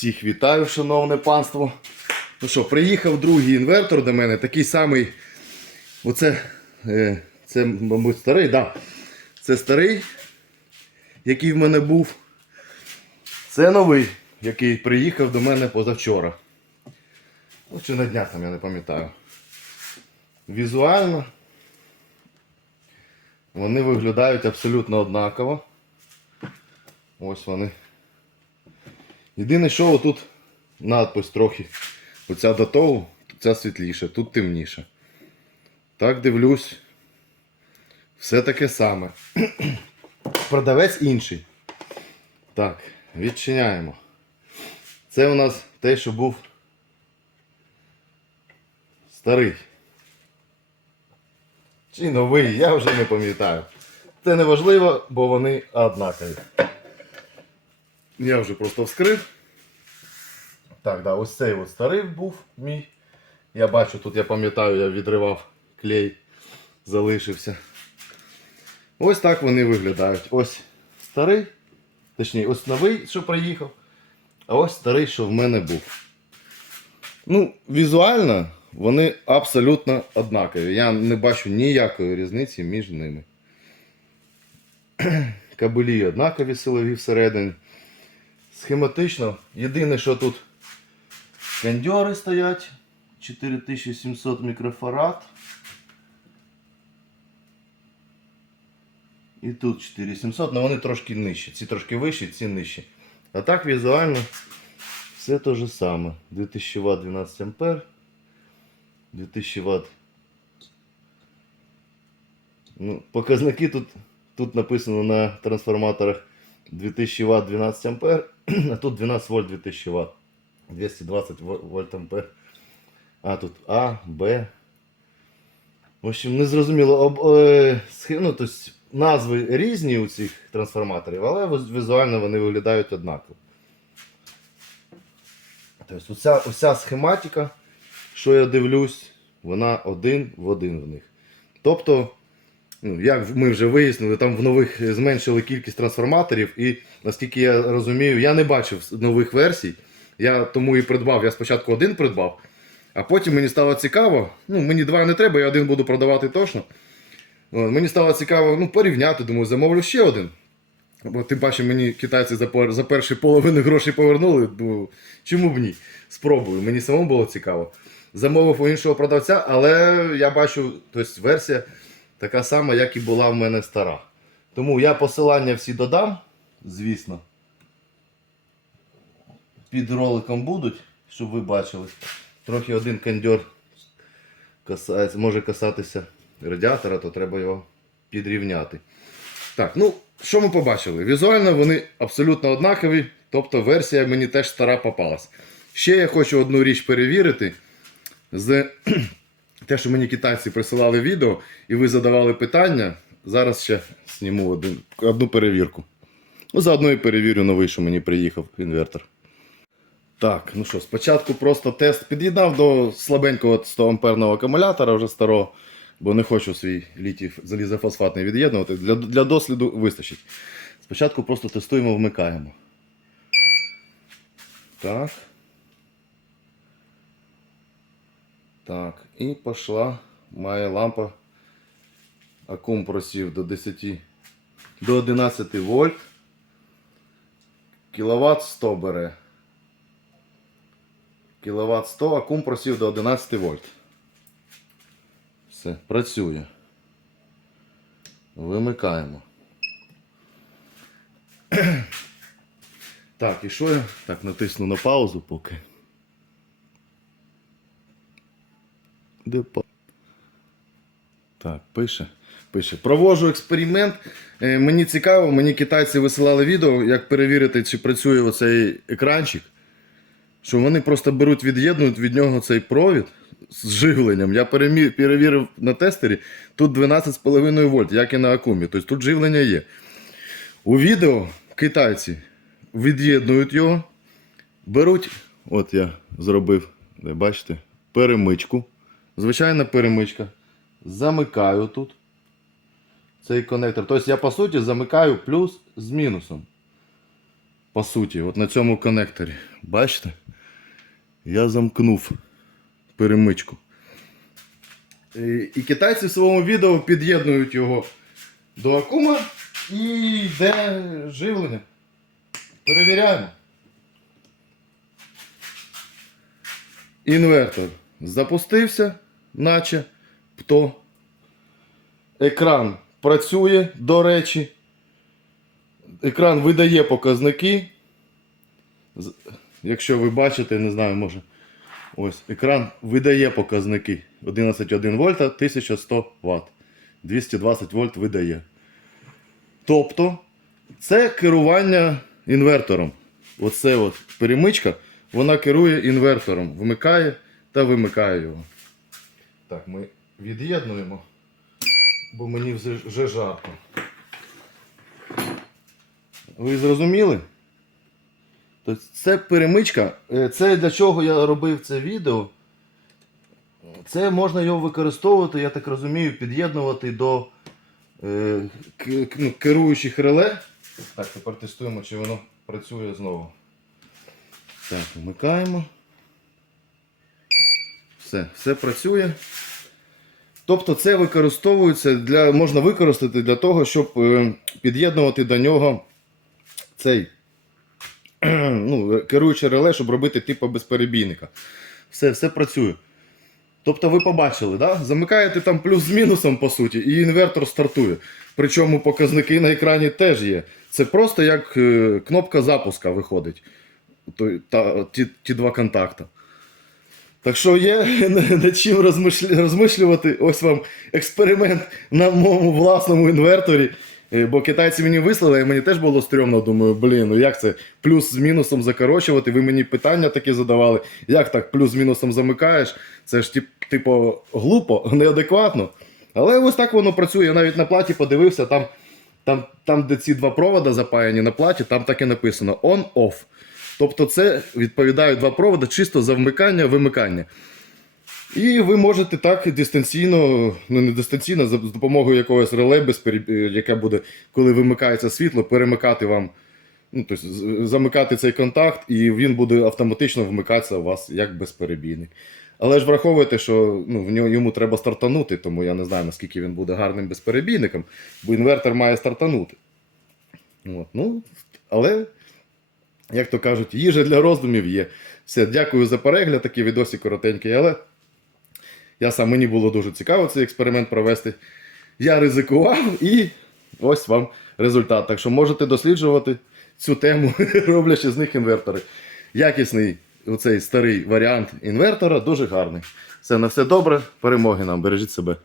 Всіх вітаю, шановне панство. Ну що, приїхав другий інвертор до мене, такий самий. Оце, е, це, мабуть, старий, да. Це старий, який в мене був. Це новий, який приїхав до мене позавчора. Ну, чи на днях там, я не пам'ятаю. Візуально вони виглядають абсолютно однаково. Ось вони. Єдине, що отут надпис трохи. Оця до того, ця світліша, тут темніше. Так дивлюсь. Все таке саме. Продавець інший. Так, відчиняємо. Це у нас те, що був старий. Чи новий, я вже не пам'ятаю. Це не важливо, бо вони однакові. Я вже просто вскрив. Так, да, ось цей от старий був мій. Я бачу, тут я пам'ятаю, я відривав клей, залишився. Ось так вони виглядають. Ось старий, точніше, ось новий, що приїхав, а ось старий, що в мене був. Ну, візуально вони абсолютно однакові. Я не бачу ніякої різниці між ними. Кабелі однакові силові всередині. Схематично, єдине, що тут кондьори стоять 4700 мікрофарад. І тут 4700, але вони трошки нижчі. Ці трошки вищі, ці нижчі. А так візуально все те же саме. 2000 Вт 12 ампер. 2000 Вт. Ну, показники тут, тут написано на трансформаторах 2000 Вт 12 ампер, а тут 12 вольт 2000 Вт. 220 во- вольт ампер. А тут А, Б. В общем, не зрозуміло. Об, е, ну, тобто, назви різні у цих трансформаторів, але візуально вони виглядають однаково. Тобто, уся, уся схематика, що я дивлюсь, вона один в один в них. Тобто, ну, як ми вже вияснили, там в нових зменшили кількість трансформаторів, і наскільки я розумію, я не бачив нових версій. Я тому і придбав. Я спочатку один придбав, а потім мені стало цікаво. Ну, мені два не треба, я один буду продавати точно. Мені стало цікаво ну, порівняти, думаю, замовлю ще один. Бо тим паче мені китайці за, за перші половину грошей повернули. Думаю, чому б ні? Спробую. Мені самому було цікаво. Замовив у іншого продавця, але я бачу, тобто версія така сама, як і була в мене стара. Тому я посилання всі додам, звісно. Під роликом будуть, щоб ви бачили. Трохи один кондьор касається, може касатися радіатора, то треба його підрівняти. Так, ну, що ми побачили? Візуально вони абсолютно однакові, тобто версія мені теж стара попалась. Ще я хочу одну річ перевірити. З те, що мені китайці присилали відео, і ви задавали питання. Зараз ще зніму один, одну перевірку. Ну, заодно і перевірю новий, що мені приїхав інвертор. Так, ну що, спочатку просто тест під'єднав до слабенького 100 амперного акумулятора вже старого, бо не хочу свій літій залізофосфатний від'єднувати. Для, для досліду вистачить. Спочатку просто тестуємо, вмикаємо. Так. Так, і пішла моя лампа. Акум просів до 10 до 11 вольт. Кіловат 100 бере. Кіловат 100, акум просів до 11 вольт. Все, працює. Вимикаємо. Так, і що я? Так, натисну на паузу поки. Де па... Так, пише. Пише. Провожу експеримент. Е, мені цікаво, мені китайці висилали відео, як перевірити, чи працює оцей екранчик. Що вони просто беруть, від'єднують від нього цей провід з живленням. Я перевірив на тестері, тут 12,5 вольт, як і на акумі. Тобто тут живлення є. У відео китайці від'єднують його, беруть, от я зробив, бачите, перемичку. Звичайна перемичка. Замикаю тут цей коннектор. Тобто я по суті замикаю плюс з мінусом. по суті, от на цьому коннекторі. Бачите? Я замкнув перемичку. І, китайці в своєму відео під'єднують його до акума і йде живлення. Перевіряємо. Інвертор запустився, наче то. Екран працює, до речі. Екран видає показники. Якщо ви бачите, не знаю, може. Ось, екран видає показники. 11,1 вольта, 1100 Вт. 220 вольт видає. Тобто, це керування інвертором. Оце от перемичка, вона керує інвертором, вмикає та вимикає його. Так, ми від'єднуємо, бо мені вже, жарко. Ви зрозуміли? Тобто це перемичка. Е, Це для чого я робив це відео. Це можна його використовувати, я так розумію, під'єднувати до е, ну, керуючих реле. Так, тепер тестуємо, чи воно працює знову. Так, вмикаємо. Все, все працює. Тобто це використовується для, можна використати для того, щоб е, під'єднувати до нього цей ну, керуюче реле, щоб робити типу безперебійника. Все, все працює. Тобто ви побачили, да? замикаєте там плюс з мінусом, по суті, і інвертор стартує. Причому показники на екрані теж є. Це просто як е, кнопка запуска виходить. Та, ті, ті два контакти. Так що є над чим розмишлю- розмишлювати. Ось вам експеримент на моєму власному інверторі. Е, Бо китайці мені вислали, і мені теж було стрьомно. Думаю, блін, ну як це плюс з мінусом закорочувати? Ви мені питання такі задавали. Як так плюс з мінусом замикаєш? Це ж тип- типу глупо, неадекватно. Але ось так воно працює. Я навіть на платі подивився, там, там, там де ці два провода запаяні на платі, там так і написано on-off. Тобто це відповідають два проводи чисто за вмикання, вимикання. І ви можете так дистанційно, ну не дистанційно, за допомогою якогось реле, е, яке буде, коли вимикається світло, перемикати вам, ну, тобто, замикати цей контакт, і він буде автоматично вмикатися у вас як безперебійник. Але ж враховуйте, що ну, в нього, йому треба стартанути, тому я не знаю, наскільки він буде гарним безперебійником, бо інвертор має стартанути. От, ну, але, як то кажуть, їжа для роздумів є. Все, дякую за перегляд, такий відосик коротенький, але я сам мені було дуже цікаво цей експеримент провести. Я ризикував і ось вам результат. Так що можете досліджувати цю тему, роблячи з них інвертори. Якісний оцей старий варіант інвертора, дуже гарний. Все на все добре, перемоги нам, бережіть себе.